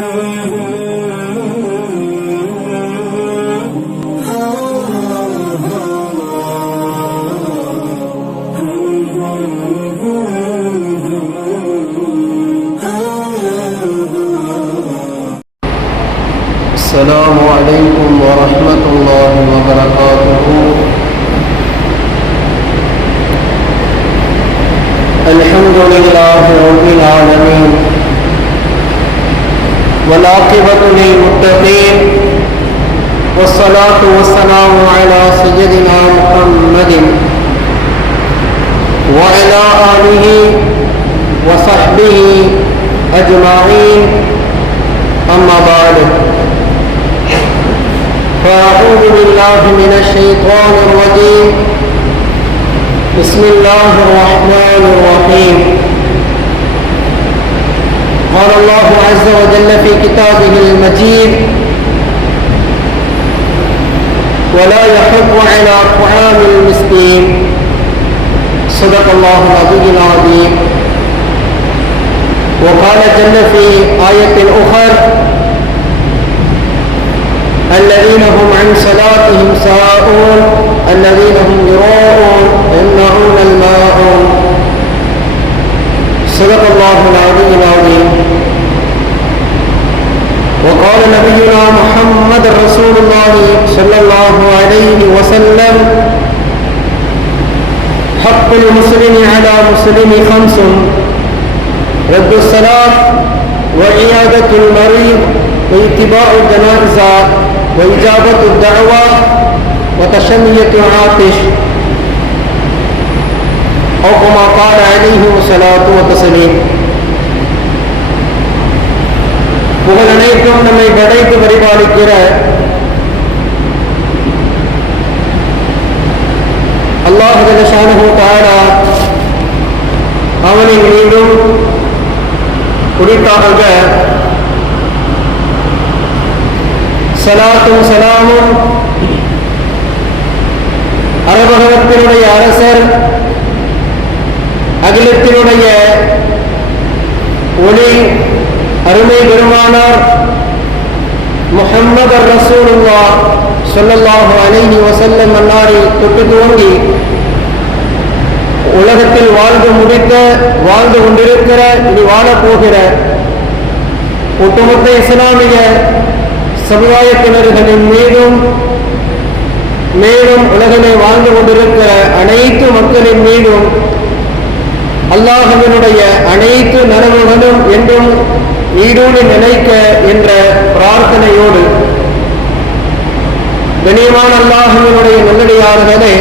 السلام عليكم ورحمة الله وبركاته. الحمد لله رب العالمين والعاقبة للمتقين والصلاة والسلام على سيدنا محمد وعلى آله وصحبه أجمعين. أما بعد، فأعوذ بالله من الشيطان الرجيم. بسم الله الرحمن الرحيم. قال الله عز وجل في كتابه المجيد: ولا يحض على طعام المسكين. صدق الله العلي العظيم. وقال جل في آية أخرى: الذين هم عن صلاتهم ساهون الذين هم يراءون يمنعون الماعون. صدق الله العلي العظيم. وقال نبينا محمد رسول الله صلى الله عليه وسلم: حق المسلم على مسلم خمس: رد السلام، وعيادة المريض، واتباع الجنازة، وإجابة الدعوة، وتشمية عاطش. أو كما قال عليه الصلاة والتسليم. புகழ் அனைத்தும் நம்மை படைத்து பரிபாலிக்கிற அல்லாஹ் ஜல்ல ஷானஹு தஆலா அவனின் மீதும் குறிப்பாக சலாத்தும் சலாமும் அரபகத்தினுடைய அரசர், அகிலத்தினுடைய ஒளி, அருமை பெருமானார் முஹம்மது ரசூலுல்லாஹ் ஸல்லல்லாஹு அலைஹி வஸல்லம் அன்னாரை தொட்டு துவங்கி உலகத்தில் வாழ்ந்து கொண்டிருக்கிற, இனி வாழப்போகிற ஒட்டுமொத்த இஸ்லாமிய சமுதாயத்தினர்களின் மீதும், மேலும் உலகிலே வாழ்ந்து கொண்டிருக்கிற அனைத்து மக்களின் மீதும் அல்லாஹ்வினுடைய அனைத்து நலவுகளும் என்றும் ஈடூடி நிலைக்க என்ற பிரார்த்தனையோடு, கண்ணியமான அல்லாஹ்வினுடைய நல்லடியார்களே,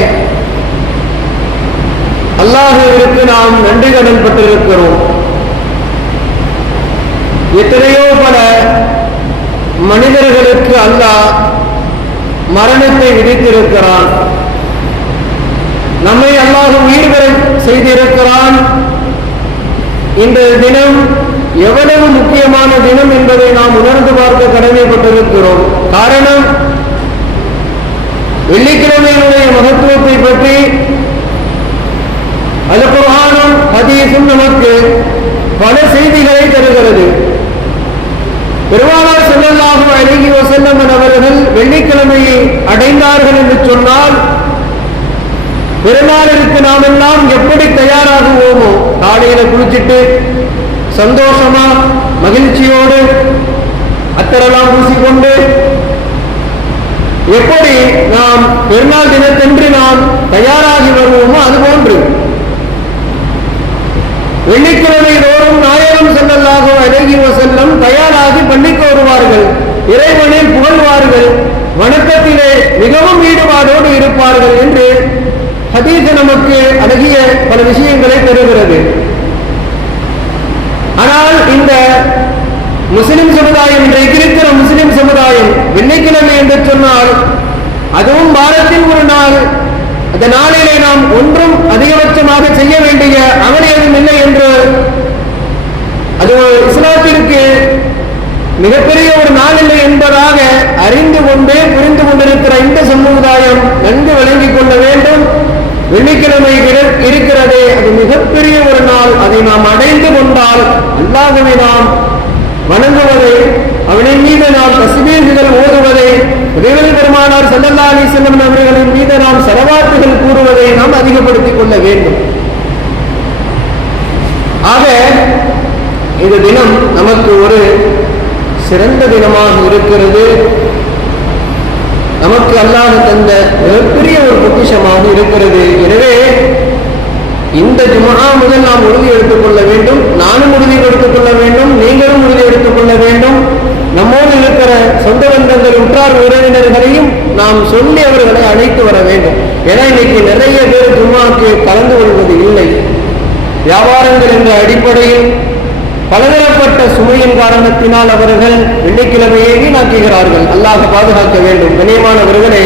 அல்லாஹ்விற்கு நாம் நன்றி கடன் பட்டிருக்கிறோம். எத்தனையோ பல மனிதர்களுக்கு அல்லாஹ் மரணத்தை விதித்திருக்கிறான். நம்மை அல்லாஹ் உயிர் பெற செய்திருக்கிறான். இந்த தினம் எவ்வளவு முக்கியமான தினம் என்பதை நாம் உணர்ந்து பார்க்க கடமைப்பட்டிருக்கிறோம். காரணம், வெள்ளிக்கிழமையினுடைய மகத்துவத்தை பற்றி அல் குர்ஆனும் ஹதீஸும் நமக்கு பல செய்திகளை தருகிறது. பெருமானார் ஸல்லல்லாஹு அலைஹி வஸல்லம் அவர்கள் வெள்ளிக்கிழமையை அடைந்தார்கள் என்று சொன்னால், பெருநாளிற்கு நாம் எல்லாம் எப்படி தயாராகுவோமோ, காலையில குளிச்சுட்டு சந்தோஷமா மகிழ்ச்சியோடு அத்தரெல்லாம் பூசிக்கொண்டு எப்படி நாம் பெருநாள் தினத்தன்று நாம் தயாராகி வருவோமோ அதுபோன்று வெள்ளிக்கிழமை தோறும் நாயகம் ஸல்லல்லாஹு அலைஹி வஸல்லம் தயாராகி பள்ளிக்கு வருவார்கள், இறைவனை புகழ்வார்கள், வணக்கத்திலே மிகவும் ஈடுபாடோடு இருப்பார்கள் என்று ஹதீஸ் நமக்கு அழகிய பல விஷயங்களை தருகிறது. ஆனால் இந்த முஸ்லிம் சமுதாயம், இன்றைக்கு இருக்கிற முஸ்லிம் சமுதாயம், வெள்ளிக்கிழமை என்று சொன்னால் அதுவும் வாரத்தின் ஒரு நாள், அந்த நாளிலே நாம் ஒன்றும் அதிகபட்சமாக செய்ய வேண்டிய அமல் ஏதும் இல்லை என்று, அது இஸ்லாத்திற்கு மிகப்பெரிய ஒரு நாள் இல்லை என்பதாக அறிந்து கொண்டே புரிந்து கொண்டிருக்கிற இந்த சமுதாயம் நன்கு விளங்கிக் கொள்ள வேண்டும். வெள்ளிக்கிழமை இருக்கிறதே, அது மிகப்பெரிய ஒரு நாள். அதை நாம் அடைந்து கொண்டால் அல்லாஹ்வை நாம் வணங்குவதை அவனின் மீது நாம் தஸ்பீஹ்கள் ஓதுவதை, நபிகள் பெருமானார் ஸல்லல்லாஹு அலைஹி வஸல்லம் அவர்களின் மீது நாம் ஸலவாத்துகள் கூறுவதை நாம் அதிகப்படுத்திக் கொள்ள வேண்டும். ஆக இந்த தினம் நமக்கு ஒரு சிறந்த தினமாக இருக்கிறது. நமக்கு அல்லாஹ் தந்த மிகப்பெரிய ஒரு பொக்கிஷமாக இருக்கிறது. எனவே இந்த ஜும்ஆ முதல் நாம் உறுதி எடுத்துக் கொள்ள வேண்டும். நானும் உறுதி எடுத்துக் கொள்ள வேண்டும், நீங்களும் உறுதி எடுத்துக் கொள்ள வேண்டும். நம்மோடு இருக்கிற சொந்த பந்தங்கள், உற்றார் உறவினர்களையும் நாம் சொல்லி அவர்களை அழைத்து வர வேண்டும். ஏன்னா இன்னைக்கு நிறைய பேர் ஜும்ஆக்கு கலந்து கொள்வது இல்லை. வியாபாரங்கள் என்ற அடிப்படையில் பலதரப்பட்ட சுமையின் காரணத்தினால் அவர்கள் வெள்ளிக்கிழமையை வீணாக்குகிறார்கள். அல்லாஹ் பாதுகாக்க வேண்டும். கண்ணியமானவர்களே,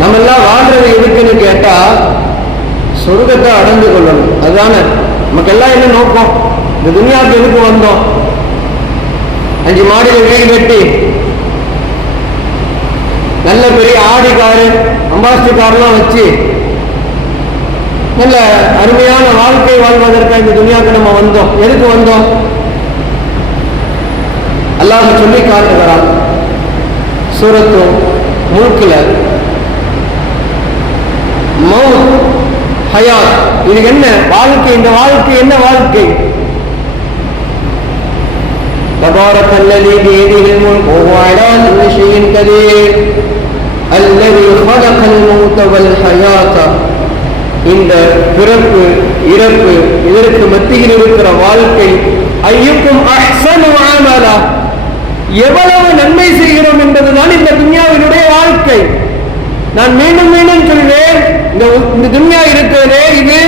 நம்ம எல்லாம் வாழ்றது எதுக்குன்னு கேட்டா சொர்க்கத்தை அடைந்து கொள்ளணும். அதுதானே நமக்கெல்லாம் என்ன நோக்கம்? இந்த துனியாவுக்கு எதுக்கு வந்தோம்? 5 மாடியில வீடு கட்டி நல்ல பெரிய ஆடி காரு, அம்பாஸ்டர் கார்லாம் வச்சு நல்ல அருமையான வாழ்க்கை வாழ்வதற்காக இந்த துனியாவுக்கு நம்ம வந்தோம். எதுக்கு வந்தோம்? அல்லாஹ் சொல்லி காட்டுகிறான் சூரத்து முல்க்ல, மௌத் ஹயாத். இது என்ன வாழ்க்கை? இந்த வாழ்க்கை என்ன வாழ்க்கை? تبارك الذي بيده الملك وهو على كل شيء قدير الذي خلق الموت والحياة. இந்த பிறப்பு இறப்பு இதற்கு மத்தியில் இருக்கிற வாழ்க்கை, ஐயுக்கும் அஹ்ஸனு அமலா, எவ்வளவு நன்மை செய்கிறோம் என்பதுதான் இந்த துன்யாவினுடைய வாழ்க்கை. நான் மீண்டும் மீண்டும் சொல்வேன், இந்த துன்யா இருக்கிறதே, இது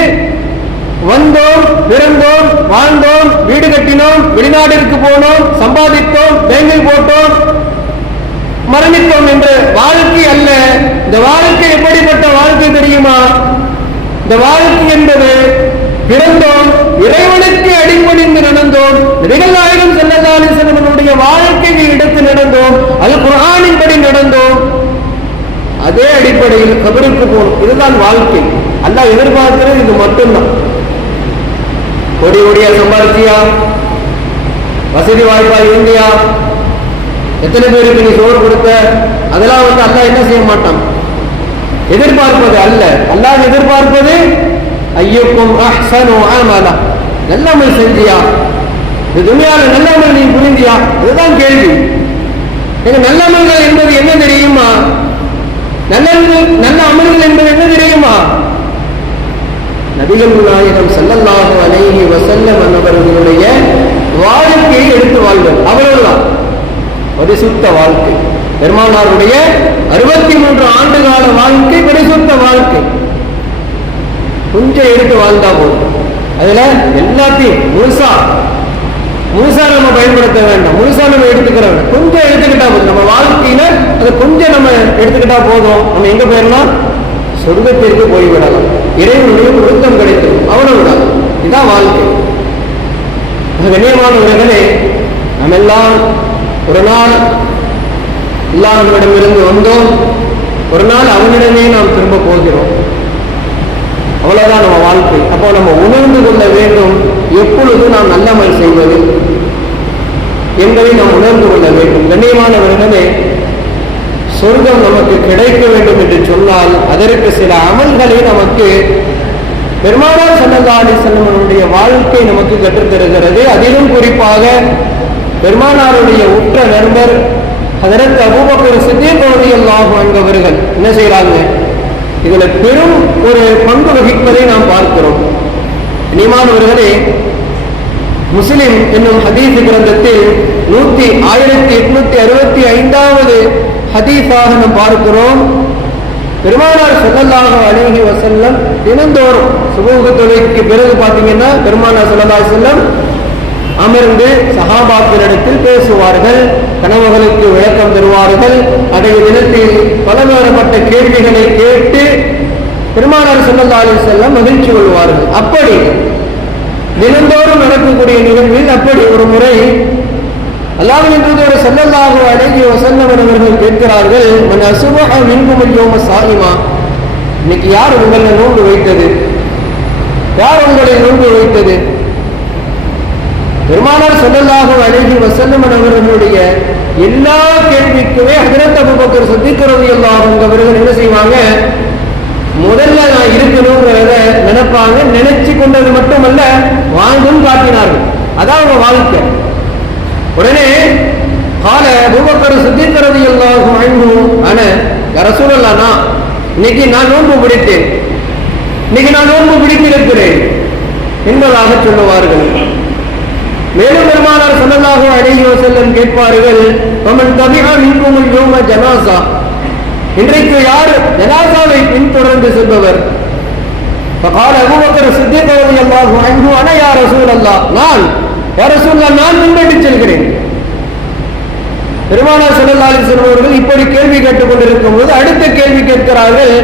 வந்தோம், பிறந்தோம், வாழ்ந்தோம், வீடு கட்டினோம், வெளிநாட்டிற்கு போனோம், சம்பாதித்தோம், பேங்கில் போட்டோம், மரணித்தோம் என்ற வாழ்க்கை அல்ல. இந்த வாழ்க்கை எப்படிப்பட்ட வாழ்க்கை தெரியுமா? இந்த வாழ்க்கை என்பது பிறந்தோம், இறைவனுக்கு அடிபணிந்து நடந்தோம், நபிகள் நாயகம் ஸல்லல்லாஹு அலைஹி வஸல்லம் வாழ்க்கையை எடுத்து நடந்தோம், அது குர்ஆனின்படி நடந்தோம், அதே அடிப்படையில் கபருக்கு போனோம். இதுதான் வாழ்க்கை. அல்லாஹ் எதிர்பார்க்கிறது இது மட்டும்தான். கொடி கொடியா சம்பாதிச்சியா, வசதி வாய்ப்பா இருந்தியா, எத்தனை பேருக்கு நீ சோறு கொடுத்த, அதெல்லாம் அல்லாஹ் என்ன செய்ய மாட்டான், எதிர்பார்ப்பது அல்ல. அல்லாஹ் எதிர்பார்ப்பது ஐயுக்கும் அஹ்ஸனு அமலா, நல்லமல் செஞ்சியா, இந்த துனியாவில் நல்லமல் நீ புரிந்தியா, இதுதான் கேள்வி. நல்லமல்கள் என்பது என்ன தெரியுமா? நல்ல அமல்கள் என்பது என்ன தெரியுமா? நபிகள் நாயகம் ஸல்லல்லாஹு அலைஹி வஸல்லம் அவர்களுடைய வாழ்க்கையை எடுத்து வாழ்வது, அவ்வளவுதான் பரிசுத்த வாழ்க்கை. பெருமானாருடைய 63 ஆண்டு கால வாழ்க்கை பரிசுத்த வாழ்க்கை. கொஞ்சம் எடுத்து வாழ்ந்தா போதும். அதுல எல்லாத்தையும் முழுசா நம்ம பயன்படுத்த வேண்டாம், முழுசா நம்ம எடுத்துக்கிற வேண்டாம், கொஞ்சம் எடுத்துக்கிட்டா போதும். நம்ம வாழ்க்கையில அதை கொஞ்சம் நம்ம எடுத்துக்கிட்டா போதும். நம்ம எங்க போயிடலாம்? சொர்க்கத்திற்கு போய்விடலாம், இறைவனுடைய பொருத்தம் கிடைக்கும், அவ்வளவுதான். இதுதான் வாழ்க்கை. கண்ணியமானவர்களே, நம்ம எல்லாம் ஒரு நாள் அல்லாஹ்விடமிருந்து வந்தோம், ஒரு நாள் அவனிடமே நாம் திரும்ப போகிறோம். அவ்வளவுதான் நம்ம வாழ்க்கை. அப்போ நம்ம உணர்ந்து கொள்ள வேண்டும், எப்பொழுது நாம் நல்லமல் செய்வது என்பதை நாம் உணர்ந்து கொள்ள வேண்டும். கண்ணியமானவர்களே, சொர்க்கம் நமக்கு கிடைக்க வேண்டும் என்று சொன்னால் அதற்கு சில அமல்களை நமக்கு பெருமானார் ஸல்லல்லாஹு அலைஹி வஸல்லம் வாழ்க்கை நமக்கு கற்றுத்தருகிறது. அதிலும் குறிப்பாக பெருமானாருடைய உற்ற நண்பர் ஹஜ்ரத் அபூபக்கர் சித்தீக் ரலியல்லாஹு அன்ஹு அவர்கள் என்ன செய்யறாங்க? இதுல பெரும் ஒரு பங்கு வகிப்பதை நாம் பார்க்கிறோம். கண்ணியமானவர்களே, முஸ்லிம் என்னும் ஹதீஸ் கிரந்தத்தில் 1865வது ஹதீஸாக நாம் பார்க்கிறோம். பெருமானார் ஸல்லல்லாஹு அலைஹி வஸல்லம் தினந்தோறும் சுபஹ் தொழுகைக்கு பிறகு பார்த்தீங்கன்னா பெருமானார் ஸல்லல்லாஹு அலைஹி வஸல்லம் அமர்ந்து சஹாபாக்களிடத்தில் பேசுவார்கள், கனவுகளுக்கு விளக்கம் தருவார்கள். அன்றைய தினத்தில் பலதரப்பட்ட கேள்விகளை கேட்டு பெருமானார் ஸல்லல்லாஹு அலைஹி வஸல்லம் மகிழ்ச்சி கொள்வார்கள். அப்படி தினந்தோறும் நடக்கக்கூடிய நிகழ்வில் அப்படி ஒரு முறை அல்லாஹ்வின் தூதர் ஸல்லல்லாஹு அலைஹி வஸல்லம் அவர்கள் கேட்கிறார்கள், மன் அஸ்பஹ மின்கும் அல்-யௌம ஸாயிமா, இன்னைக்கு யார் உங்களை நோன்பு வைத்தது? யார் உங்களை நோன்பு வைத்தது? பெருமானார் ஸல்லல்லாஹு அலைஹி வஸல்லம் அவர்களுடைய எல்லா கேள்விக்குமே ஹஜ்ரத் அபூபக்கர் சித்திக் ரலியல்லாஹு அன்ஹு அவர்கள் என்ன செய்வாங்க, முதல்ல நான் இருக்கணுங்கிறத நினைப்பாங்க. நினைச்சு கொண்டது மட்டுமல்ல, வாழ்ந்தும் காட்டினார்கள். அதான் அவங்க வாழ்க்கை. உடனே கால அபூபக்கர் சித்திக் ரலியல்லாஹு அன்ஹு அன யா ரசூலல்லாஹ், இன்னைக்கு நான் நோன்பு பிடித்தேன், இன்னைக்கு நான் நோன்பு பிடித்திருக்கிறேன் என்பதாக சொல்லுவார்கள். மேலும் பெருமானார் ஸல்லல்லாஹு அலைஹி வஸல்லம் கேட்பார்கள், ஃபமன் தபிஅ மின்குமுல் யௌம ஜனாஸா, இன்றைக்கு யார் ஜனாஸாவை பின்தொடர்ந்து செல்பவர்? ஃபகால அபூபக்கர் சித்திக் ரலியல்லாஹு அன்ஹு அன யா ரசூலல்லாஹ், நான் யா ரசூலல்லாஹ் நான் பின்பற்றி செல்கிறேன். பெருமானார் ஸல்லல்லாஹு அலைஹி வஸல்லம் அவர்கள் இப்படி கேள்வி கேட்டுக் கொண்டிருக்கும் போது அடுத்த கேள்வி கேட்கிறார்கள்,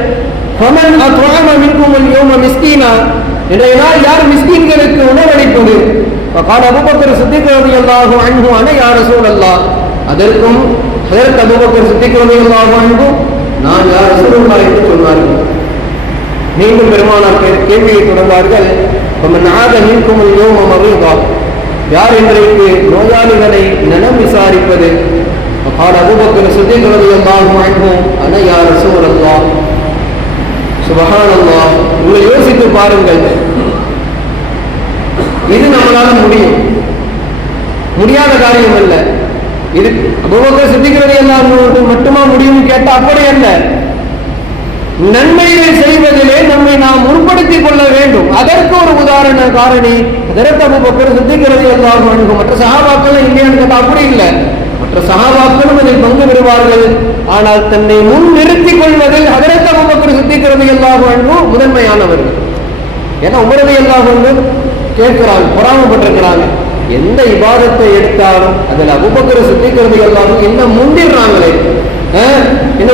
ஃபமன் அத்அம மின்குமுல் யௌம மிஸ்கீனா, இன்றைய நாள் யார் மிஸ்கீன்களுக்கு உணவளிப்பது? ஃபகால அபூபக்கர் சித்திக் ரலியல்லாஹு அன்ஹு அன யா ரசூலல்லாஹ், அதற்கும் ஹஜ்ரத் அபூபக்கர் சித்திக் ரலியல்லாஹு அன்ஹு நான் யா ரசூலுல்லாஹ் என்று சொன்னார்கள். மீண்டும் பெருமானார் கேள்வியை தொடர்ந்தார்கள், ஃபமன் ஆத மின்குமுல் யௌம மரீதா, யார் இன்றைக்கு நோயாளிகளை நலம் விசாரிப்பது? ஃபகால அபூபக்கர் சித்திக் ரலியல்லாஹு அன்ஹு அன யா ரசூலல்லாஹ். சுப்ஹானல்லாஹ், நீங்கள் யோசித்து பாருங்கள், இது நம்மளால முடியும், முடியாத காரியம் அல்ல. இது அபூபக்கர் சித்திக் ரலியல்லாஹு அன்ஹு மட்டுமா முடியும் கேட்டா அப்படி அல்ல. நன்மைகள் செய்வதிலே நம்மை நாம் முற்படுத்திக் கொள்ள வேண்டும். அதற்கு ஒரு உதாரண காரணி ஹஜ்ரத் அபூபக்கர் சித்திக் ரலியல்லாஹு அன்ஹு. மற்ற சஹாபாக்கள் இல்லையான்னு கேட்டா அப்படி இல்லை, மற்ற சஹாபாக்களும் இதில் பங்கு பெறுவார்கள். ஆனால் தன்னை முன் நிறுத்திக் கொள்வதில் ஹஜ்ரத் அபூபக்கர் சித்திக் ரலியல்லாஹு அன்ஹு முதன்மையானவர்கள். ஏன்னா உமர் ரலியல்லாஹு அன்ஹு கேட்கிறாங்க, பொறாமப்பட்டிருக்கிறாங்க, எந்த இபாதத்தை எடுத்தாலும் அதுல அபூபக்கர் சித்திக் ரலியல்லாஹு அன்ஹு என்ன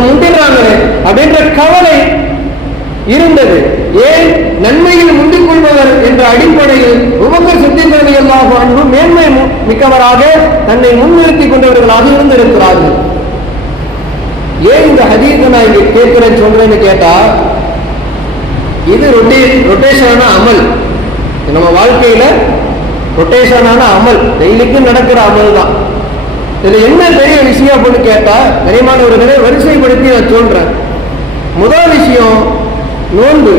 முந்திடுறாங்களே அப்படின்ற கவலை இருந்தது. ஏன்? நன்மையில் முந்திக் கொள்பவர் என்ற அடிப்படையில் அபூபக்கர் சித்திக் ரலியல்லாஹு அன்ஹு மேன்மை மிக்கவராக தன்னை முன்னிறுத்திக் கொண்டவர்களாக இருந்திருக்கிறார்கள். ஏன் இந்த ஹதீஸை நான் இங்க கேட்கிறேன்னு சொல்றேன்னு கேட்டா, இது ரொட்டேஷனான அமல். நம்ம வாழ்க்கையில ரொட்டேஷனான அமல், டெய்லிக்கும் நடக்கிற அமல் தான். இதுல என்ன பெரிய விஷயம் அப்படின்னு கேட்டா, கனிமானவர்களை வரிசைப்படுத்தி நான் சொல்றேன். முதல் விஷயம் நோன்பு.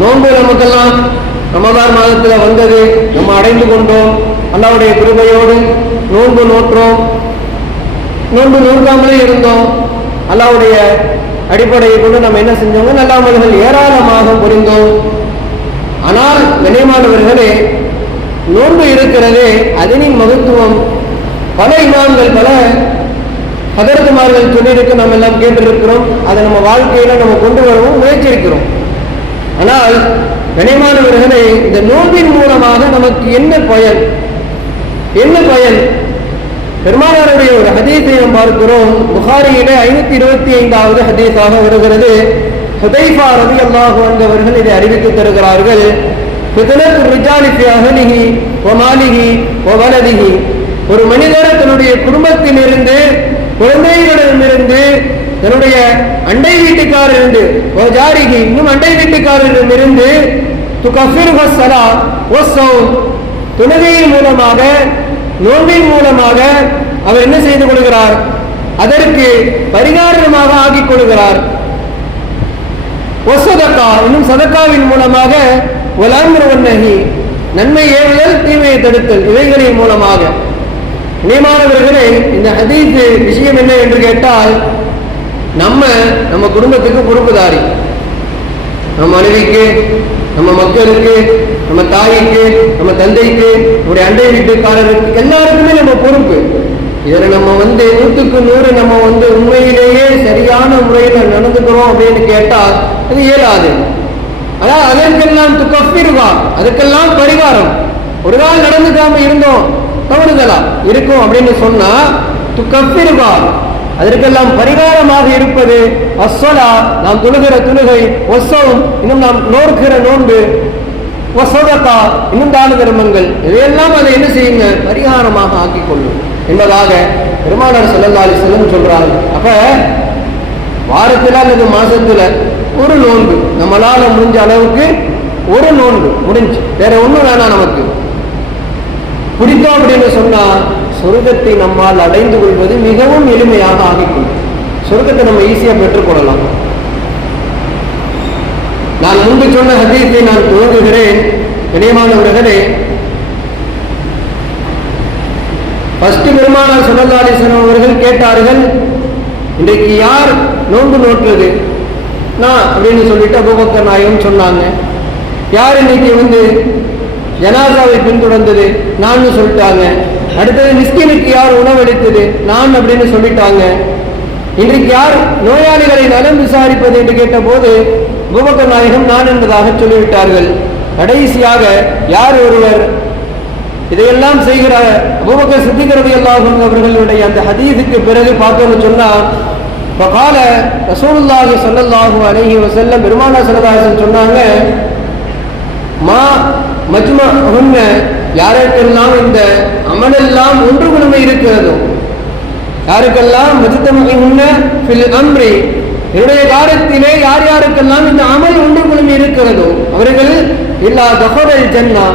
நோன்பு நமக்கெல்லாம் ரமதான் மாதத்துல வந்தது, நம்ம அடைந்து கொண்டோம். அல்லாஹ்வுடைய கிருபையோடு நோன்பு நோற்றோம், நோன்பு நோக்காமலே இருந்தோம். அல்லாஹ்வுடைய அடிப்படையை கொண்டு நம்ம என்ன செஞ்சோங்க, நல்ல அமல்கள் ஏராளமாக புரிந்தோம். ஆனால் கனிமானவர்களே, நோன்பு இருக்கிறதே அதனின் மகத்துவம் பல இமாம்கள் பல ஹதரத்துமார்கள் சொல்லியிருக்கு, நம்ம எல்லாம் கேட்டிருக்கிறோம். அதை நம்ம வாழ்க்கையில நம்ம கொண்டு வரவும் முயற்சிக்கிறோம். ஆனால் கனிமானவர்களே, இந்த நோன்பின் மூலமாக நமக்கு என்ன பயன்? என்ன பயன்? பெருமானாருடைய ஒரு ஹதீஸை நாம் பார்க்கிறோம். புகாரியிலே 525வது ஹதீஸாக வருகிறது. ஹுதைஃபா ரலியல்லாஹு அன்ஹு அவர்கள் இதை அறிவித்து தருகிறார்கள். ஃபித்னத்து ரிஜாலி ஃபி அஹ்லிஹி வ மாலிஹி வ வலதிஹி, ஒரு மனிதர் தன்னுடைய குடும்பத்திலிருந்து, குழந்தைகளிடமிருந்து, தன்னுடைய அண்டை வீட்டுக்காரிலிருந்து, ஜாரிகி இன்னும் அண்டை வீட்டுக்காரிடமிருந்து, துகஃபிருஹு ஸலாத் வ ஸௌம், தொழுகையின் மூலமாக நோன்பின் மூலமாக அவர் என்ன செய்து கொள்கிறார்? அதற்கு பரிகாரமாக ஆக்கிக் கொள்கிறார். வஸதகா, இன்னும் சதகாவின் மூலமாக, வல்-அம்ரு வன்-நஹி, நன்மை ஏவுதல் தீமையை தடுத்தல், இவைகளின் மூலமாக. நியமானவர்களே, இந்த ஹதீஸ் விஷயம் என்ன என்று கேட்டால், நம்ம குடும்பத்துக்கு பொறுப்புதாரி. நம்ம மனைவிக்கு, நம்ம மக்களுக்கு, நம்ம தாய்க்கு, நம்ம தந்தைக்கு, நம்முடைய அண்டை வீட்டுக்காரருக்கு, எல்லாருக்குமே நம்ம பொறுப்பு. இதில் நம்ம 100க்கு 100 நம்ம உண்மையிலேயே சரியான முறையில் நடந்துக்கிறோம் அப்படின்னு கேட்டால் அது இயலாது. அதாவது அதற்கெல்லாம் துக்கஃபிருஹா, அதுக்கெல்லாம் பரிகாரம். ஒரு நாள் நடந்துக்காம இருந்தோம், தவறுதலா இருக்கும் அப்படின்னு சொன்னா துக்கஃபிருஹா, அதற்கெல்லாம் பரிகாரமாக இருப்பது அஸ்ஸலா, நாம் தொழுகிற தொழுகை, வஸ்ஸௌம், இன்னும் நாம் நோக்கிற நோன்பு, வஸதகா, இன்னும் தான தர்மங்கள், இதையெல்லாம் அதை என்ன செய்யுங்க, பரிகாரமாக ஆக்கிக் கொள்ளும் என்பதாக பெருமானார் ஸல்லல்லாஹு அலைஹி வஸல்லம் சொல்றாங்க. அப்ப வாரத்தில் அல்லது மாசத்துல ஒரு நோன்பு, நம்மளால முடிஞ்ச அளவுக்கு ஒரு நோன்பு முடிஞ்சு, வேற ஒண்ணும் வேணாம் நமக்கு. பிடித்தோம் அப்படின்னு சொன்னா சொர்க்கத்தை நம்மால் அடைந்து கொள்வது மிகவும் எளிமையாக ஆகிக்கொள்ளும். சொர்க்கத்தை நம்ம ஈஸியா பெற்றுக்கொள்ளலாம். நான் முன்பு சொன்ன ஹதீஸை நான் துவங்குகிறேன். கண்ணியமானவர்களே, ஃபர்ஸ்ட் பெருமானார் ஸல்லல்லாஹு அலைஹி வஸல்லம் அவர்கள் கேட்டார்கள், இன்றைக்கு யார் நோன்பு நோற்றுறது? நான் அப்படின்னு சொல்லிட்டு அபூபக்கர் நாயகம் சொன்னாங்க. யார் இன்னைக்கு ஜனாசாவை பின்தொடர்ந்தது? நான் சொல்லிட்டாங்க. அடுத்தது மிஸ்கினுக்கு யார் உணவளித்தது? நான் அப்படின்னு சொல்லிட்டாங்க. இன்றைக்கு யார் நோயாளிகளை நலம் விசாரிப்பது என்று கேட்ட போது அபூபக்கர் நாயகம் நான் என்பதாக சொல்லிவிட்டார்கள். கடைசியாக யார் ஒருவர் இதையெல்லாம் செய்கிற அபூபக்கர் சித்திக் ரலியல்லாஹு அன்ஹு அவர்களுடைய அந்த ஹதீஸுக்கு பிறகு பார்த்தோம்னு சொன்னா, ஃபகால ரசூலுல்லாஹி ஸல்லல்லாஹு அலைஹி வஸல்லம் பெருமானார் ஸல்லல்லாஹு அலைஹி வஸல்லம் சொன்னாங்க, மா மஜ்மஉஹுன்ன, யாருக்கெல்லாம் இந்த அமலெல்லாம் ஒன்று குழுமை இருக்கிறதோ, யாருக்கெல்லாம் மஜ்தமஉஹுன்ன ஃபில் அம்ரி, என்னுடைய காரியத்திலே யார் யாருக்கெல்லாம் இந்த அமல் ஒன்று குழுமை இருக்கிறதோ அவர்கள் இல்லா தஹரல் ஜன்னா,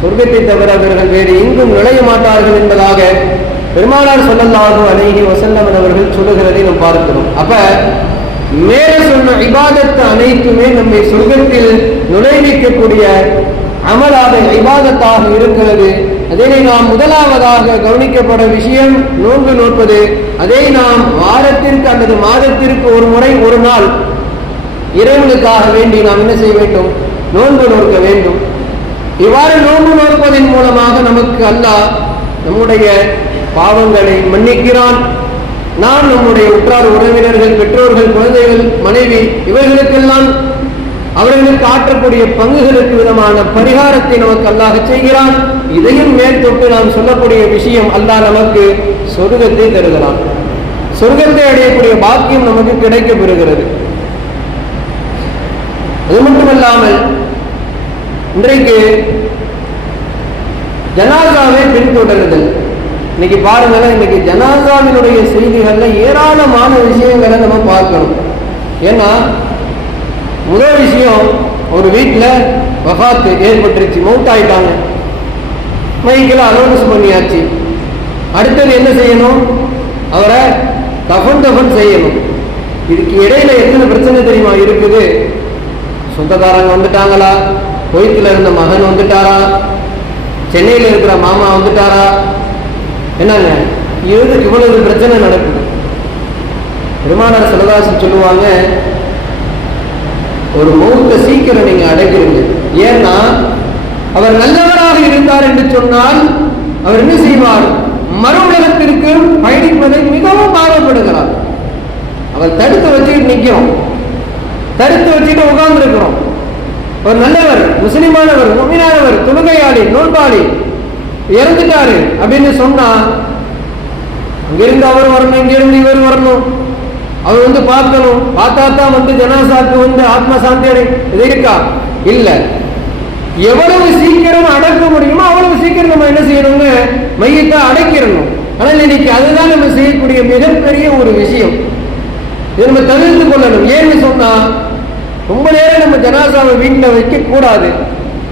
சொர்க்கத்தை தவிர அவர்கள் வேறு எங்கும் நுழைய மாட்டார்கள் என்பதாக பெருமானார் ஸல்லல்லாஹு அலைஹி வஸல்லம் அவர்கள் சொல்லுகிறதை நாம் பார்க்கிறோம். அப்ப மேலே சொன்ன இபாதத் அனைத்துமே நம்மை சொர்க்கத்தில் நுழைவிக்கக்கூடிய அமலாக இபாதத்தாக இருக்கிறது. அதனை நாம் முதலாவதாக கவனிக்கப்பட விஷயம் நோன்பு நோற்பது. அதை நாம் வாரத்திற்கு அல்லது மாதத்திற்கு ஒரு முறை ஒரு நாள் இறைவனுக்காக வேண்டி நாம் என்ன செய்ய வேண்டும்? நோன்பு நோக்க வேண்டும். இவ்வாறு நோன்பு நோற்பதன் மூலமாக நமக்கு அல்லாஹ் நம்முடைய பாவங்களை மன்னிக்கிறான். நாம் நம்முடைய உற்றார் உறவினர்கள், பெற்றோர்கள், குழந்தைகள், மனைவி இவர்களுக்கெல்லாம் அவர்களுக்கு ஆற்றக்கூடிய பங்குகளுக்கு விதமான பரிகாரத்தை நமக்கு அல்லாஹ் செய்கிறான். இதையும் மேல் தொட்டு நாம் சொல்லக்கூடிய விஷயம், அல்லாஹ் நமக்கு சொர்க்கத்தை தருகிறான். சொர்க்கத்தை அடையக்கூடிய பாக்கியம் நமக்கு கிடைக்க பெறுகிறது. அது மட்டுமல்லாமல் இன்றைக்கு ஜனாசாவை பின்தொடருதல். இன்னைக்கு பாருங்களேன், இன்னைக்கு ஜனாசாவினுடைய செய்திகள்ல ஏராளமான விஷயங்களை நம்ம பார்க்கணும். ஏன்னா முதல் விஷயம், ஒரு வீட்டில் வஃபாத்து ஏற்பட்டுருச்சு, மௌத்தாயிட்டாங்க, மைக்கில் அனௌன்ஸ் பண்ணியாச்சு. அடுத்தது என்ன செய்யணும்? அவரை தஃபன் செய்யணும். இதுக்கு இடையில எத்தனை பிரச்சனை தெரியுமா இருக்குது? சொந்தக்காரங்க வந்துட்டாங்களா? கோயத்தில் இருந்த மகன் வந்துட்டாரா? சென்னையில் இருக்கிற மாமா வந்துட்டாரா? என்னங்க இவ்வளவு பிரச்சனை நடக்குது. பெருமானார் ஸல்லல்லாஹு அலைஹி வஸல்லம் சொல்லுவாங்க, ஒரு மௌத்தை சீக்கிரம் நீங்க அடைக்கிறீங்க. ஏன்னா அவர் நல்லவராக இருந்தார் என்று சொன்னால் அவர் என்ன செய்வார்? மறு உலகத்திற்கு பயணிப்பதை மிகவும் பாவப்படுகிறார். அவர் தடுத்து வச்சுக்கிட்டு நிற்கிறோம், தடுத்து வச்சுட்டு உட்கார்ந்து இருக்கிறோம். ஒரு நல்லவர், முஸ்லிமானவர், முஃமினானவர், தொழுகையாளி, நோன்பாளி இறந்துட்டாரு அப்படின்னு சொன்னா, அங்கிருந்து அவர் வரணும், இங்கிருந்து இவர் வரணும், அவர் பார்க்கணும், பார்த்தா தான் ஜனாசாக்கு ஆத்ம சாந்தி இது இருக்கா? இல்ல. எவ்வளவு சீக்கிரம் அடக்க முடியுமோ அவ்வளவு சீக்கிரம் நம்ம என்ன செய்யணுங்க? மையத்தை அடைக்கிறணும். ஆனால் இன்னைக்கு அதுதான் நம்ம செய்யக்கூடிய மிகப்பெரிய ஒரு விஷயம். இதை நம்ம தவிர்த்து கொள்ளணும். ஏன்னு சொன்னா, ரொம்ப நேரம் நம்ம ஜனாசாவை வீட்டில் வைக்க கூடாது.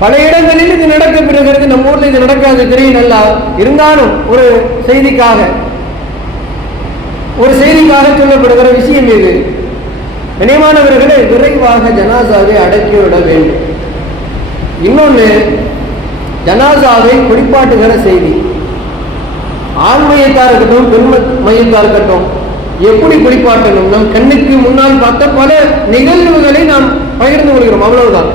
பல இடங்களில் இது நடக்க பெறுகிறது. நம்ம ஊர்ல இது நடக்காது, தெரியும் நல்லா. இருந்தாலும் ஒரு செய்திக்காக சொல்லப்படுகிற விஷயம் இது. கண்ணியமானவர்களே, விரைவாக ஜனாசாவை அடக்கிவிட வேண்டும். இன்னொன்னு, ஜனாசாவை குளிப்பாட்டுகிற செய்தி. ஆண் மையத்தா இருக்கட்டும், பெண் மையத்தா இருக்கட்டும், எப்படி குளிப்பாட்டணும்? நம் கண்ணுக்கு முன்னால் பார்த்த பல நிகழ்வுகளை நாம் பகிர்ந்து கொள்கிறோம், அவ்வளவுதான்.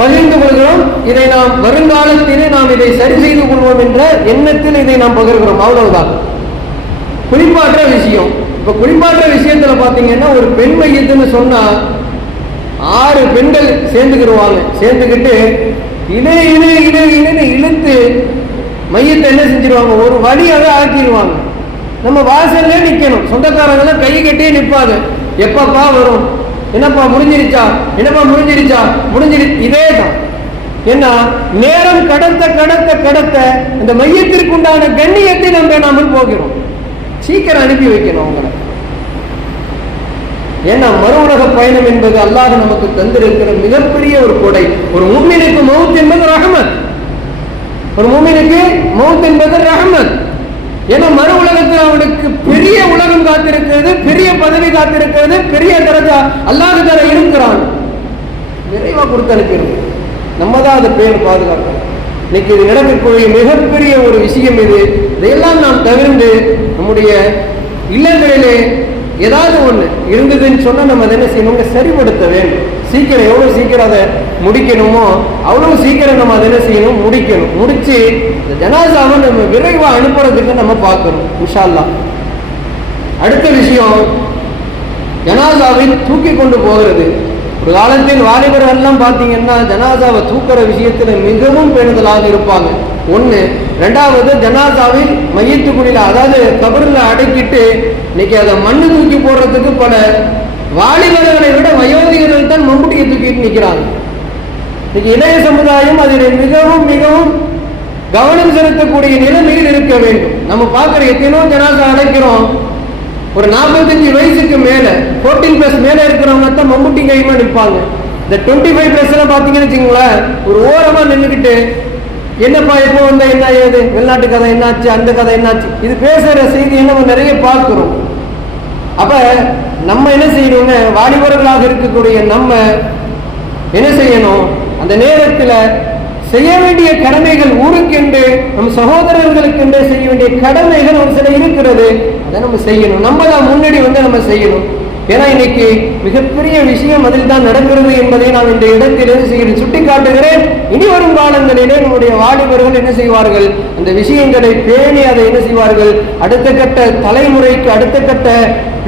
பகிர்ந்து கொள்கிறோம். இதை நாம் வருங்காலத்திலே நாம் இதை சரி செய்து கொள்வோம் என்ற எண்ணத்தில் இதை நாம் பகிர்கிறோம், அவ்வளவுதான். குளிப்பாற்ற விஷயம். இப்ப குளிப்பாற்ற விஷயத்துல பாத்தீங்கன்னா, ஒரு பெண் மையத்துன்னு சொன்னா 6 பெண்கள் சேர்ந்துக்கிடுவாங்க. சேர்ந்துக்கிட்டு இழுத்து மையத்தை என்ன செஞ்சிருவாங்க? ஒரு வழியாக ஆக்கிடுவாங்க. நம்ம வாசல்ல நிக்கணும். சொந்தக்காரங்க கை கட்டியே நிற்பாங்க. எப்பப்பா வரும்? என்னப்பா முடிஞ்சிருச்சா? என்னப்பா முடிஞ்சிருச்சா? இதே தான். ஏன்னா நேரம் கடத்த இந்த மையத்திற்கு உண்டான கண்ணியத்தை நம்ம நாமல் போகிறோம். சீக்கிரம் அனுப்பி வைக்கணும் அவங்களை. ஏன்னா மறு உலக பயணம் என்பது அல்லாஹ் நமக்கு தந்திருக்கிற மிகப்பெரிய ஒரு கொடை. ஒரு முஃமினுக்கு மௌத் என்பது ரஹ்மத். ஒரு மூமினுக்கு மௌத் என்பது ரஹ்மத். ஏன்னா மறு உலகத்தில் அவனுக்கு பெரிய உலகம் காத்திருக்கிறது, பெரிய பதவி காத்திருக்கிறது, பெரிய தரஜா அல்லாஹ் தர இருக்கிறான், நிறைவா கொடுத்திருக்கிறது. நம்ம தான் அதை பேர் பாதுகாக்கணும். இன்னைக்கு இது நடக்கக்கூடிய மிகப்பெரிய ஒரு விஷயம் இது. இதையெல்லாம் நாம் தவிர்த்து நம்முடைய இல்லங்களிலே ஏதாவது ஒண்ணு இருந்ததுன்னு சொன்னா நம்ம அதை என்ன செய்யணும், சரிபடுத்த வேண்டும். சீக்கிரம் எவ்வளவு சீக்கிரம் அதை முடிக்கணுமோ அவ்வளவு சீக்கிரம் நம்ம அதை என்ன செய்யணும், முடிக்கணும். முடிச்சு இந்த ஜனாசாவை நம்ம விரைவா அனுப்புறதுக்கு நம்ம பார்க்கணும் இன்ஷா அல்லாஹ். அடுத்த விஷயம், ஜனாசாவை தூக்கி கொண்டு போகிறது. ஒரு காலத்தில் வாலிபர்கள் எல்லாம் பார்த்தீங்கன்னா ஜனாசாவை தூக்குற விஷயத்துல மிகவும் பேணுதலாக இருப்பாங்க. ஒண்ணு. ரெண்டாவது, ஜனாசாவில் மையத்து குழியில, அதாவது கபரில் அடக்கிட்டு இன்னைக்கு அதை மண்ணு தூக்கி போடுறதுக்கு பல வாலிபர்களை விட வயோதிகர்கள் தான் மம்புட்டியை தூக்கிட்டு நிற்கிறாங்க. இன்னைக்கு இளைய சமுதாயம் அதில் மிகவும் மிகவும் கவனம் செலுத்தக்கூடிய நிலைமையில் இருக்க வேண்டும். நம்ம பார்க்குற எத்தனையோ ஜனாசா அடைக்கிறோம், ஒரு 45 வயசுக்கு மேல 14+ மேல இருக்கிறவங்க தான் மம்புட்டி கைமா நிற்பாங்க. இந்த 25+ பார்த்தீங்கன்னு வச்சுங்களேன், ஒரு ஓரமா நின்றுக்கிட்டு என்னப்பா எப்போ வந்தா என்ன ஏது, வெளிநாட்டு கதை என்னாச்சு, அந்த கதை என்னாச்சு, இது பேசுற செய்தி நம்ம நிறைய பார்க்கிறோம். அப்ப நம்ம என்ன செய்யணும்னு, வாலிபர்களாக இருக்கக்கூடிய நம்ம என்ன செய்யணும், அந்த நேரத்தில் செய்ய வேண்டிய கடமைகள், ஊருக்கென்று நம் சகோதரர்களுக்கென்று செய்ய வேண்டிய கடமைகள் ஒரு சில இருக்கிறது, அதை நம்ம செய்யணும். நம்ம தான் முன்னாடி நம்ம செய்யணும். ஏன்னா இன்னைக்கு மிகப்பெரிய விஷயம் அதில் தான் நடக்கிறது என்பதை நான் இந்த இடத்திலிருந்து செய்கிறேன், சுட்டி காட்டுகிறேன். இனி வரும் காலங்களிலே நம்முடைய வாலிபர்கள் என்ன செய்வார்கள், அந்த விஷயங்களை பேணி அதை என்ன செய்வார்கள், அடுத்த கட்ட தலைமுறைக்கு, அடுத்த கட்ட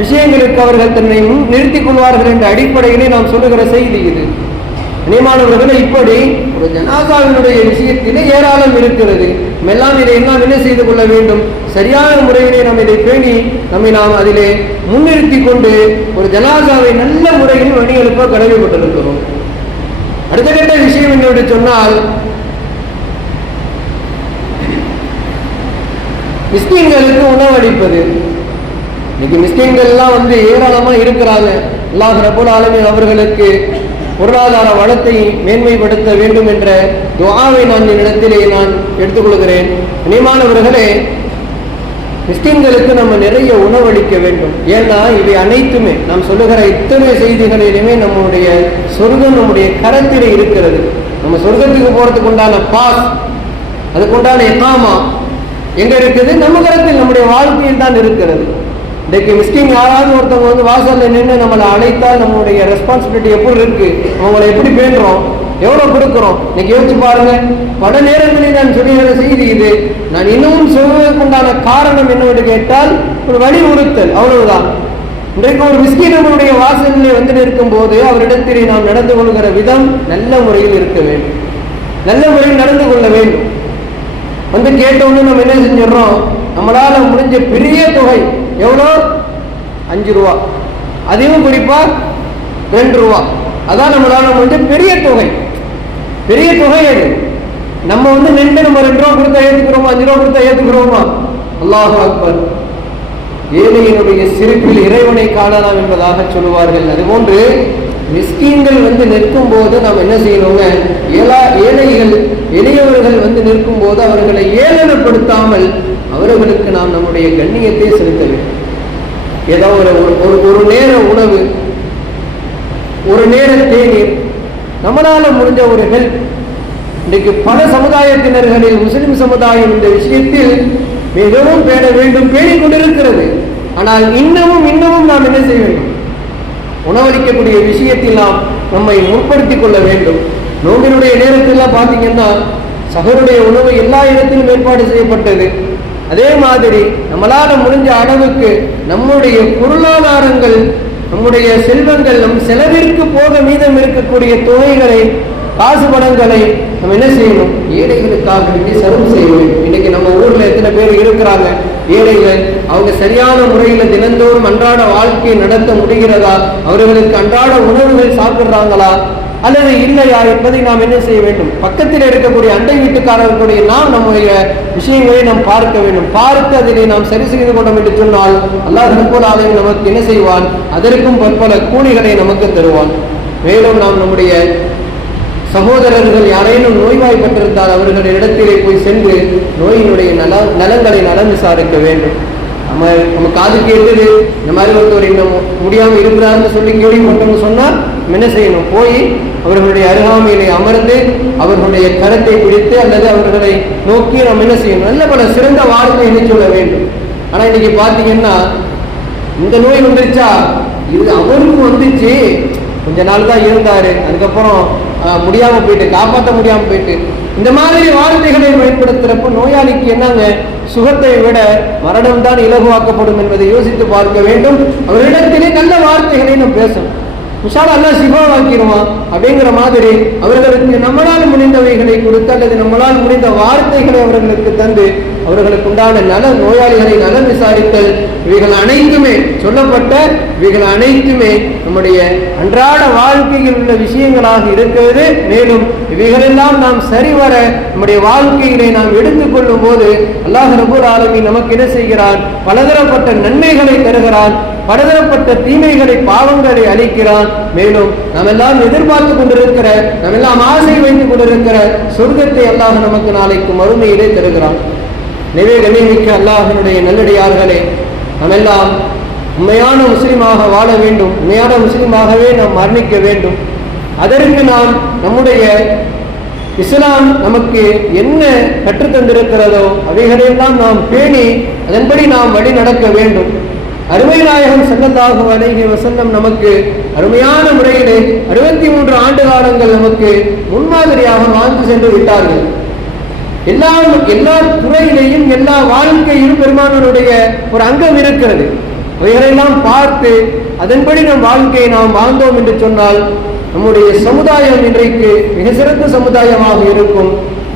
விஷயங்களுக்கு அவர்கள் தன்னை நிறுத்திக் கொள்வார்கள் என்ற அடிப்படையிலே நாம் சொல்லுகிற செய்தி இது. கண்ணியமானவர்களே, இப்படி ஒரு ஜனாசாவினுடைய விஷயத்திலே ஏராளம் இருக்கிறது. எல்லாம் இதையெல்லாம் என்ன செய்து கொள்ள வேண்டும், சரியான முறையிலே நாம் இதை பேணி நாம் அதிலே முன்னிறுத்தி கொண்டு ஒரு ஜனாசாவை நல்ல முறையில் வழி எழுப்ப கடமைப்பட்டிருக்கிறோம். அடுத்த கட்ட விஷயம் என்னோடு சொன்னால், மிஸ்கீன்களுக்கு உணவளிப்பது. இன்னைக்கு மிஸ்கீன்கள் எல்லாம் ஏராளமா இருக்கிறாங்க. அல்லாஹ் ரப்பல் ஆலமீன் அவர்களுக்கு பொருளாதார வளத்தை மேன்மைப்படுத்த வேண்டும் என்ற துஆவை நான் இடத்திலே நான் எடுத்துக்கொள்கிறேன். கண்ணியமானவர்களே, மிஸ்கீன்களுக்கு நம்ம நிறைய உணவளிக்க வேண்டும். ஏன்னா இவை அனைத்துமே நாம் சொல்லுகிற இத்தனை செய்திகளிலுமே நம்முடைய சொர்க்கம் நம்முடைய கரத்திலே இருக்கிறது. நம்ம சொர்க்கத்துக்கு போறதுக்கு உண்டான பாஸ், அதுக்குண்டான இகாமா எங்க இருக்குது, நம்ம கரத்தில், நம்முடைய வாழ்க்கையில் தான் இருக்கிறது. இன்றைக்கு மிஸ்கின் யாராவது ஒருத்தவங்க வாசல்ல நின்று நம்மளை அழைத்தால் நம்மளுடைய ரெஸ்பான்சிபிலிட்டி எப்படி இருக்கு, அவங்களை எப்படி பேணுறோம், எவ்வளவு கொடுக்கிறோம், இன்னைக்கு யோசிச்சு பாருங்க. பல நேரங்களில் நான் சொல்லுகிற செய்தி இது. நான் இன்னமும் சொல்வதற்குண்டான காரணம் என்னவென்று கேட்டால், ஒரு வலியுறுத்தல், அவ்வளவுதான். இன்றைக்கு ஒரு மிஸ்கின் நம்மளுடைய வாசலில் நிற்கும் போது அவரிடத்திலே நாம் நடந்து கொள்கிற விதம் நல்ல முறையில் இருக்க வேண்டும், நல்ல முறையில் நடந்து கொள்ள வேண்டும். கேட்டோன்னு நம்ம என்ன செஞ்சிடறோம், நம்மளால முடிஞ்ச பெரிய தொகை எவ்வளோ, 5 ரூபா, அதையும் குறிப்பா 2 ரூபா, அதான் நம்மளால முடிஞ்ச பெரிய தொகை. பெரிய தொகை அது. நம்ம நின்று நம்ம 2 ரூபா கொடுத்தா ஏற்றுக்கிறோமா, 5 ரூபா கொடுத்தா ஏற்றுக்கிறோமா? அல்லாஹு அக்பர். ஏழையினுடைய சிரிப்பில் இறைவனை காணலாம் என்பதாக சொல்லுவார்கள். அதுபோன்று மிஸ்கீன்கள் நிற்கும் போது நாம் என்ன செய்யணுங்க, ஏழைகள் எளியவர்கள் நிற்கும் போது அவர்களை ஏளனப்படுத்தாமல் அவர்களுக்கு நாம் நம்முடைய கண்ணியத்தை செலுத்த வேண்டும். ஏதோ ஒரு நேர உணவு, ஒரு நேர தேநீர், நம்மளால முடிஞ்ச ஒரு ஹெல்ப். இன்றைக்கு பல சமுதாயத்தினர்களில் முஸ்லிம் சமுதாயம் இந்த விஷயத்தில் மிகவும் பேண வேண்டும், பேணிக் கொண்டிருக்கிறது. ஆனால் இன்னமும் நாம் என்ன செய்ய வேண்டும், உணவளிக்கக்கூடிய விஷயத்தில் நாம் நம்மை முற்படுத்திக் கொள்ள வேண்டும். நோம்பினுடைய நேரத்தில் பார்த்தீங்கன்னா சகருடைய உணவு எல்லா இடத்திலும் ஏற்பாடு செய்யப்பட்டது. அதே மாதிரி நம்மளால முடிஞ்ச அளவுக்கு நம்முடைய பொருளாதாரங்கள், நம்முடைய செல்வங்கள், நம் செலவிற்கு போக மீதம் இருக்கக்கூடிய தொகைகளை, காசு பணங்களை நம்ம என்ன செய்யணும், ஏழைகளுக்காக வேண்டி செலவு செய்ய வேண்டும். இன்னைக்கு நம்ம ஊர்ல எத்தனை பேர் இருக்கிறாங்க ஏழைகள், அவங்க சரியான முறையில் தினந்தோறும் அன்றாட வாழ்க்கையை நடத்த முடிகிறதா, அவர்களுக்கு அன்றாட உணவுகள் சாப்பிடுறாங்களா அல்லது இல்லையா என்பதை நாம் என்ன செய்ய வேண்டும், பக்கத்தில் இருக்கக்கூடிய அண்டை வீட்டுக்காரர்களுடைய நாம் நம்முடைய விஷயங்களை நாம் பார்க்க வேண்டும். பார்த்து அதிலே நாம் சரி செய்து கொண்டோம் என்று சொன்னால் அல்லாஹ் ரப்பல் ஆலமீன் நமக்கு என்ன செய்வான், அதற்கும் பற்பல கூலிகளை நமக்கு தருவான். மேலும் நாம் நம்முடைய சகோதரர்கள் யாரேனும் நோய்வாய்ப்பட்டிருந்தால் அவர்களுடைய இடத்திலே போய் சென்று நோயினுடைய நலங்களை நலம் விசாரிக்க வேண்டும். நம்ம காது கேட்டது இந்த மாதிரி ஒருத்தர் இன்னும் முடியாமல் இருக்கிறாருன்னு சொல்லி கேள்விப்பட்டோம்னு சொன்னால் என்ன செய்யணும்? போய் அவர்களுடைய அருகாமையிலே அமர்ந்து அவர்களுடைய கரத்தை பிடித்து அல்லது அவர்களை நோக்கி நம்ம என்ன செய்யணும்? நல்ல பல சிறந்த வார்த்தைகளை சொல்ல வேண்டும். ஆனால் இன்னைக்கு பார்த்தீங்கன்னா இந்த நோய் வந்துருச்சா, இது அவருக்கு வந்துச்சு, கொஞ்ச நாள் தான் இருந்தாரு, அதுக்கப்புறம் முடியாம போயிட்டு, காப்பாற்ற முடியாம போயிட்டு, இந்த மாதிரி வார்த்தைகளை பயன்படுத்துறப்ப நோயாளிக்கு என்னங்க, சுகத்தை விட மரணம் தான் இலகுவாக்கப்படும் என்பதை யோசித்து பார்க்க வேண்டும். அவரிடத்திலே நல்ல வார்த்தைகளை நாம் பேசணும். விஷால அல்லாஹ் சிபாவாக்கிடுவான் அப்படிங்கிற மாதிரி அவர்களுக்கு நம்மளால் முடிந்தவைகளை கொடுத்து அல்லது நம்மளால் முடிந்த வார்த்தைகளை அவர்களுக்கு தந்து அவர்களுக்கு உண்டான நல நோயாளிகளை நலம் விசாரித்தல், இவைகள் அனைத்துமே சொல்லப்பட்ட இவைகள் அனைத்துமே நம்முடைய அன்றாட வாழ்க்கையில் உள்ள விஷயங்களாக இருக்கிறது. மேலும் இவைகளெல்லாம் நாம் சரிவர நம்முடைய வாழ்க்கையிலே நாம் எடுத்துக்கொள்ளும் போது அல்லாஹ் ரப்பல் ஆலமீன் நமக்கு என்ன செய்கிறான்? பலதரப்பட்ட நன்மைகளை தருகிறான், பலதரப்பட்ட தீமைகளை பாவங்களை அளிக்கிறான். மேலும் நாம் எல்லாம் எதிர்பார்த்து கொண்டிருக்கிற, நாம் எல்லாம் ஆசை வைத்துக் கொண்டிருக்கிற சொர்க்கத்தை அல்லாஹ் நமக்கு நாளைக்கு மறுமையிலே தருகிறான். எனவே கண்ணியமிக்க அல்லாஹ்வினுடைய நல்லடியார்களே, நாம் எல்லாம் உண்மையான முஸ்லிமாக வாழ வேண்டும். உண்மையான முஸ்லிமாகவே நாம் மரணிக்க வேண்டும். அதற்கு நாம் நம்முடைய இஸ்லாம் நமக்கு என்ன கற்றுத்தந்திருக்கிறதோ அவைகளையெல்லாம் நாம் பேணி அதன்படி நாம் வழி நடக்க வேண்டும். அருமை நாயகம் ஸல்லல்லாஹு அலைஹி வஸல்லம் நமக்கு அருமையான முறையிலே 63 ஆண்டு காலங்கள் நமக்கு முன்மாதிரியாக வாழ்ந்து சென்று விட்டார்கள். எல்லா துறையிலையும் எல்லா வாழ்க்கையிலும் பெருமானாருடைய ஒரு அங்கம் இருக்கிறது. அவைகளெல்லாம் பார்த்து அதன்படி நம் வாழ்க்கையை நாம் வாழ்ந்தோம் என்று சொன்னால் நம்முடைய சமுதாயம் இன்றைக்கு மிக சிறந்த சமுதாயமாக இருக்கும்.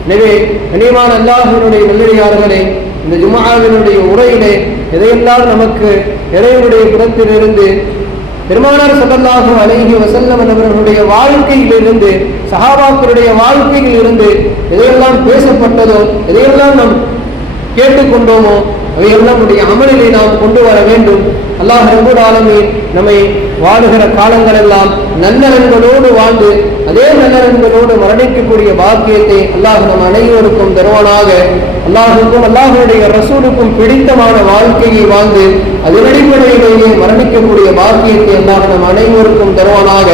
எனவே கனியமான அல்லாஹ்வினுடைய நல்லடியார்களே, இந்த ஜும்ஆவினுடைய உரையிலே எதையெல்லாம் நமக்கு இறைவனுடைய புறத்திலிருந்து பெருமானார் ஸல்லல்லாஹு அலைஹி வஸல்லம் அவர்களுடைய வாழ்க்கையிலிருந்து சஹாபாக்களுடைய வாழ்க்கையில் இருந்து எதையெல்லாம் பேசப்பட்டதோ எதையெல்லாம் நாம் கேட்டுக்கொண்டோமோ அவையெல்லாம் நம்முடைய அமலிலே நாம் கொண்டு வர வேண்டும். அல்லாஹ் ரப்பல் ஆலமீன் நம்மை வாழுகிற காலங்களெல்லாம் நல்லறன்களோடு வாழ்ந்து அதே நல்லறன்களோடு மரணிக்கக்கூடிய பாக்கியத்தை அல்லாஹ் நம் அனைவருக்கும் தருவானாக. அல்லாஹுக்கும் அல்லாஹுடைய ரசூலுக்கும் பிடித்தமான வாழ்க்கையை வாழ்ந்து அதன் அடிப்படையிலேயே மரணிக்கக்கூடிய பாக்கியத்தை அல்லாஹ் நம் அனைவருக்கும் தருவானாக.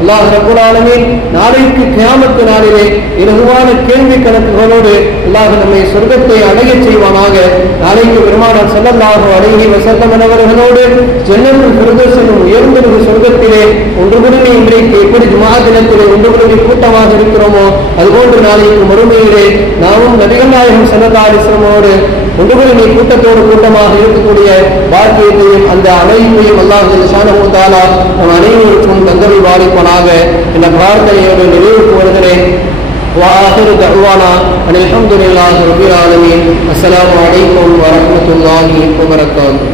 அல்லாஹ் ரப்பல் ஆலமீன் நாளைக்கு கியாமத்து நாளிலே இலகுவான கேள்வி கணக்குகளோடு அல்லாஹ் நம்மை சொர்க்கத்தை அடையச் செய்வானாக. நாளைக்கு பெருமானார் ஸல்லல்லாஹு அலைஹி வஸல்லம் அவர்களோடு ஜன்னத்துல் ஃபிர்தௌஸ் எனும் உயர்ந்த சொர்க்கத்திலே ஒன்று கூடி இன்றைக்கு எப்படி ஜும்ஆ தினத்திலே ஒன்று கூடி கூட்டமாக இருக்கிறோமோ அதுபோன்று நாளைக்கு மறுமையிலே நாமும் நபிகள் நாயகம் ஸல்லல்லாஹு அலைஹி வஸல்லமோடு ஒன்று கூடி கூட்டத்தோடு கூட்டமாக இருக்கக்கூடிய பாக்கியத்தையும் அந்த அமைப்பையும் அல்லாஹ் சுப்ஹானஹு வ தஆலா நம் அனைவருக்கும் தந்தருள் வாழிப்பானாக என்ற பிரார்த்தனையோடு நிறைவுக்கு வருகிறேன். وآخر دعوانا أن الحمد لله رب العالمين. السلام عليكم ورحمة الله وبركاته.